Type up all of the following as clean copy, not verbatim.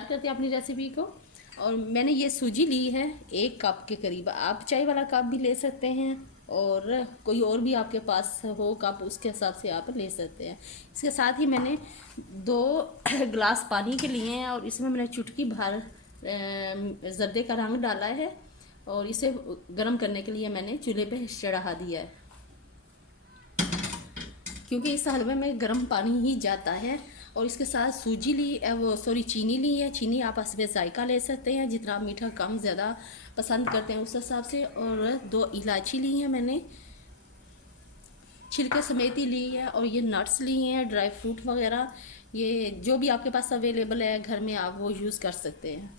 Start करते हैं अपनी रेसिपी को। और मैंने ये सूजी ली है 1 कप के करीब। आप चाय वाला कप भी ले सकते हैं और कोई और भी आपके पास हो कप, उसके हिसाब से आप ले सकते हैं। इसके साथ ही मैंने 2 गिलास पानी के लिए हैं और इसमें मैंने चुटकी भर जर्दे का रंग डाला है और इसे गर्म करने के लिए मैंने चूल्हे पे चढ़ा दिया है, क्योंकि इस हलवे में गर्म पानी ही जाता है। और इसके साथ सूजी ली वो सॉरी चीनी ली है। चीनी आप इसमें जायका ले सकते हैं, जितना आप मीठा कम ज़्यादा पसंद करते हैं उस हिसाब से। और 2 इलायची ली है मैंने, छिलके समेत ही ली है। और ये नट्स ली हैं, ड्राई फ्रूट वगैरह, ये जो भी आपके पास अवेलेबल है घर में आप वो यूज़ कर सकते हैं।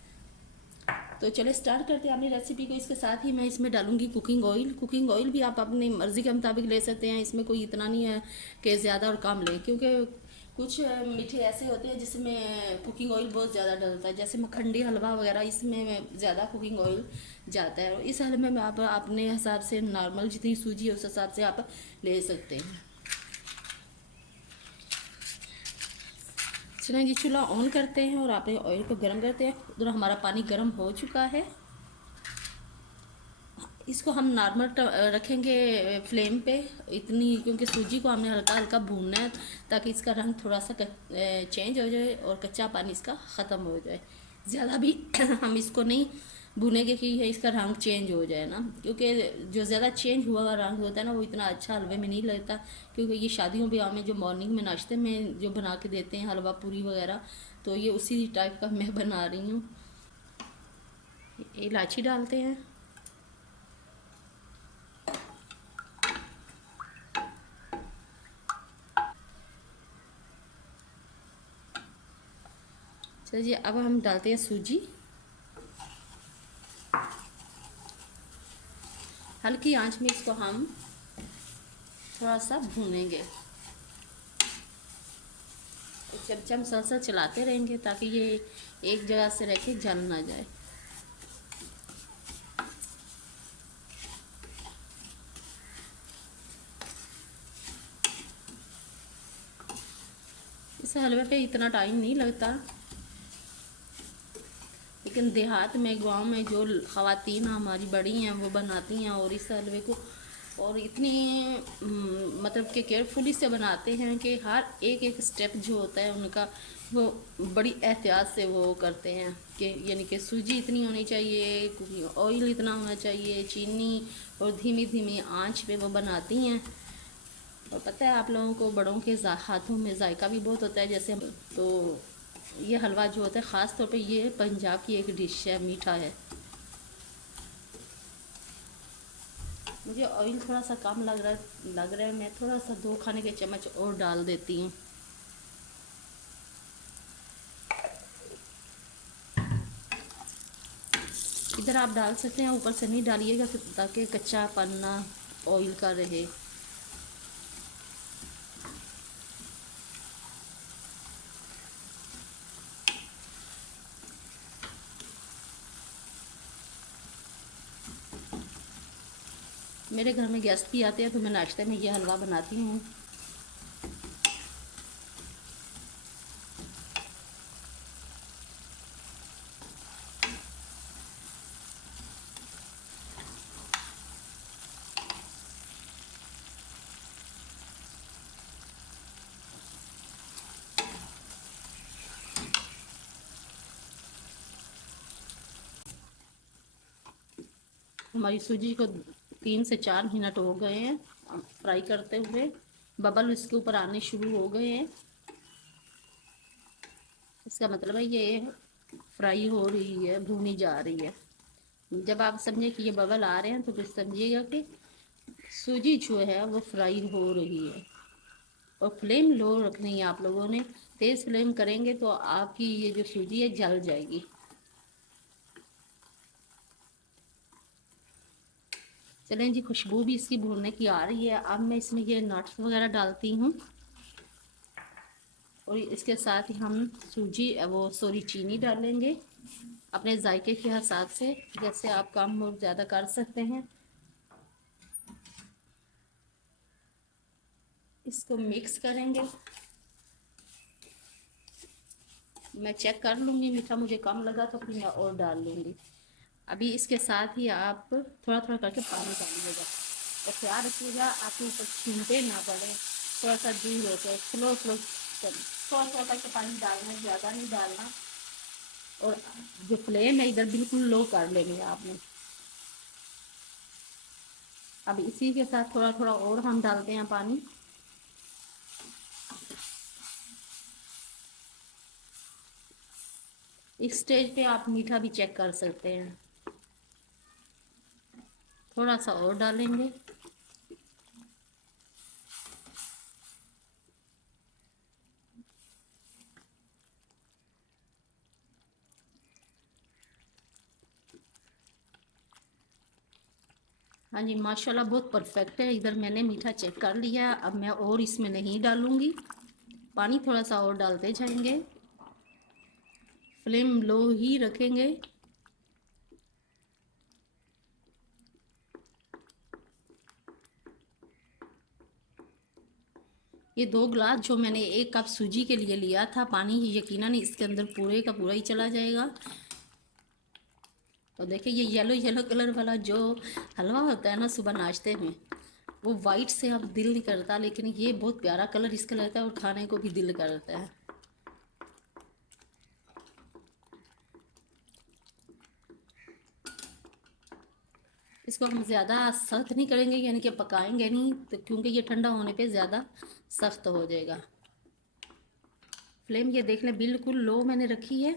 तो चले स्टार्ट करते हैं अपनी रेसिपी को। इसके साथ ही मैं इसमें डालूंगी कुकिंग ऑयल। कुकिंग ऑयल भी आप अपनी मर्ज़ी के मुताबिक ले सकते हैं, इसमें कोई इतना नहीं है कि ज़्यादा और कम लें, क्योंकि कुछ मीठे ऐसे होते हैं जिसमें कुकिंग ऑयल बहुत ज़्यादा डलता है, जैसे मखंडी हलवा वगैरह, इसमें ज़्यादा कुकिंग ऑयल जाता है। और इस हलवे में आप अपने हिसाब से नॉर्मल जितनी सूजी है उस हिसाब से आप ले सकते हैं। चलिए जी, चूल्हा ऑन करते हैं और आप ऑयल को गर्म करते हैं। उधर हमारा पानी गर्म हो चुका है। इसको हम नॉर्मल रखेंगे फ्लेम पे इतनी, क्योंकि सूजी को हमने हल्का हल्का भूनना है ताकि इसका रंग थोड़ा सा चेंज हो जाए और कच्चा पानी इसका ख़त्म हो जाए। ज़्यादा भी हम इसको नहीं भूनेंगे कि इसका रंग चेंज हो जाए ना, क्योंकि जो ज़्यादा चेंज हुआ हुआ रंग होता है ना वो इतना अच्छा हलवे में नहीं लगता। क्योंकि ये शादियों ब्याह में जो मॉर्निंग में नाश्ते में जो बना के देते हैं हलवा पूरी वगैरह, तो ये उसी टाइप का मैं बना रही हूँ। इलायची डालते हैं। चलिए जी, अब हम डालते हैं सूजी। हल्की आंच में इसको हम थोड़ा सा भूनेंगे। चमचा मसलसल चलाते रहेंगे ताकि ये एक जगह से रह के जल ना जाए। इस हलवे पे इतना टाइम नहीं लगता, लेकिन देहात में गांव में जो ख़वातीन हमारी बड़ी हैं वो बनाती हैं और इस हलवे को और इतनी मतलब कि केयरफुली से बनाते हैं कि हर एक एक स्टेप जो होता है उनका वो बड़ी एहतियात से वो करते हैं कि यानी कि सूजी इतनी होनी चाहिए, कुकिंग ऑयल इतना होना चाहिए, चीनी, और धीमी धीमी आंच पे वो बनाती हैं। और पता है आप लोगों को बड़ों के हाथों में जायका भी बहुत होता है। जैसे तो ये हलवा जो होता है ख़ास तौर पे ये पंजाब की एक डिश है, मीठा है। मुझे ऑयल थोड़ा सा कम लग रहा है, मैं थोड़ा सा 2 खाने के चम्मच और डाल देती हूँ। इधर आप डाल सकते हैं, ऊपर से नहीं डालिएगा ताकि कच्चा पन्ना ऑयल का रहे। मेरे घर में गेस्ट भी आते हैं तो मैं नाश्ते में ये हलवा बनाती हूँ। हमारी सूजी को 3 से 4 मिनट हो गए हैं फ्राई करते हुए। बबल इसके ऊपर आने शुरू हो गए हैं, इसका मतलब है ये फ्राई हो रही है, भूनी जा रही है। जब आप समझे कि ये बबल आ रहे हैं तो फिर समझिएगा कि सूजी जो है वो फ्राई हो रही है। और फ्लेम लो रखनी है आप लोगों ने, तेज़ फ्लेम करेंगे तो आपकी ये जो सूजी है जल जाएगी। चलें जी, खुशबू भी इसकी भूनने की आ रही है। अब मैं इसमें ये नट्स वगैरह डालती हूँ और इसके साथ ही हम सूजी वो सॉरी चीनी डालेंगे अपने जायके के हिसाब से, जैसे आप कम और ज़्यादा कर सकते हैं। इसको मिक्स करेंगे। मैं चेक कर लूँगी, मीठा मुझे कम लगा तो फिर मैं और डाल लूँगी। अभी इसके साथ ही आप थोड़ा थोड़ा करके पानी डालिएगा और ख्याल रखिएगा आपके ऊपर छींटे ना पड़े, थोड़ा सा दूर होकर स्लो स्लो थोड़ा थोड़ा करके पानी डालना, ज़्यादा नहीं डालना। और जो फ्लेम है इधर बिल्कुल लो कर लेनी है आपने। अब इसी के साथ थोड़ा थोड़ा और हम डालते हैं पानी। इस स्टेज पे आप मीठा भी चेक कर सकते हैं, थोड़ा सा और डालेंगे। हाँ जी, माशाल्लाह बहुत परफेक्ट है। इधर मैंने मीठा चेक कर लिया। अब मैं और इसमें नहीं डालूँगी, पानी थोड़ा सा और डालते जाएंगे, फ्लेम लो ही रखेंगे। ये 2 गिलास जो मैंने 1 कप सूजी के लिए लिया था पानी, यकीनन इसके अंदर पूरे का पूरा ही चला जाएगा। और देखिए ये येलो येलो कलर वाला जो हलवा होता है ना सुबह नाश्ते में, वो वाइट से अब दिल नहीं करता, लेकिन ये बहुत प्यारा कलर इसका लगता है और खाने को भी दिल करता है। इसको हम ज़्यादा सख्त नहीं करेंगे, यानी कि पकाएंगे नहीं तो, क्योंकि ये ठंडा होने पे ज़्यादा सख्त हो जाएगा। फ्लेम ये देख लें बिल्कुल लो मैंने रखी है।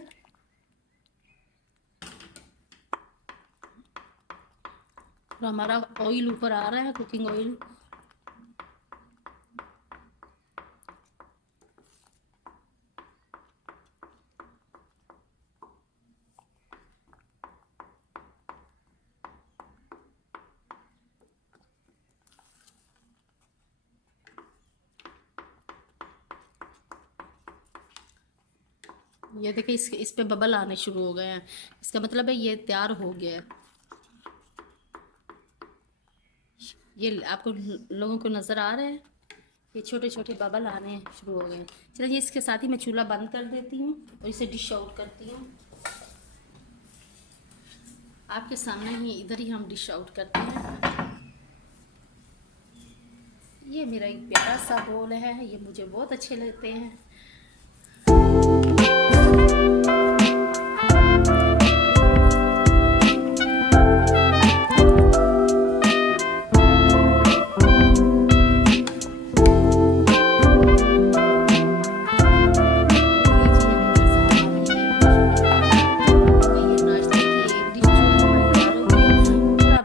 और हमारा ऑयल ऊपर आ रहा है, कुकिंग ऑयल। ये देखिए इस पे बबल आने शुरू हो गए हैं, इसका मतलब है ये तैयार हो गया है। ये आपको लोगों को नज़र आ रहा है, ये छोटे छोटे बबल आने शुरू हो गए हैं। चलिए इसके साथ ही मैं चूल्हा बंद कर देती हूँ और इसे डिश आउट करती हूँ। आपके सामने ही इधर ही हम डिश आउट करते हैं। ये मेरा एक प्यारा सा बोल है, ये मुझे बहुत अच्छे लगते हैं।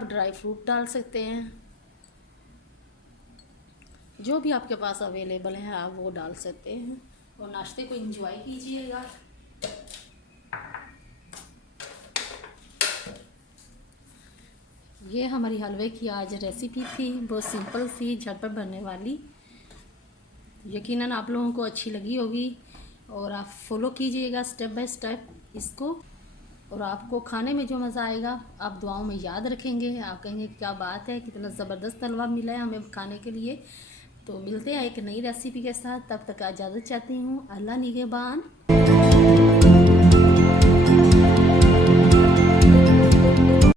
ड्राई फ्रूट डाल सकते हैं, जो भी आपके पास अवेलेबल है आप वो डाल सकते हैं और नाश्ते को एंजॉय कीजिएगा। ये हमारी हलवे की आज रेसिपी थी, बहुत सिंपल सी झटपट बनने वाली। यकीनन आप लोगों को अच्छी लगी होगी और आप फॉलो कीजिएगा स्टेप बाय स्टेप इसको, और आपको खाने में जो मज़ा आएगा आप दुआओं में याद रखेंगे। आप कहेंगे क्या बात है, कितना ज़बरदस्त हलवा मिला है हमें खाने के लिए। तो मिलते हैं एक नई रेसिपी के साथ, तब तक इजाज़त चाहती हूँ। अल्लाह निगहबान।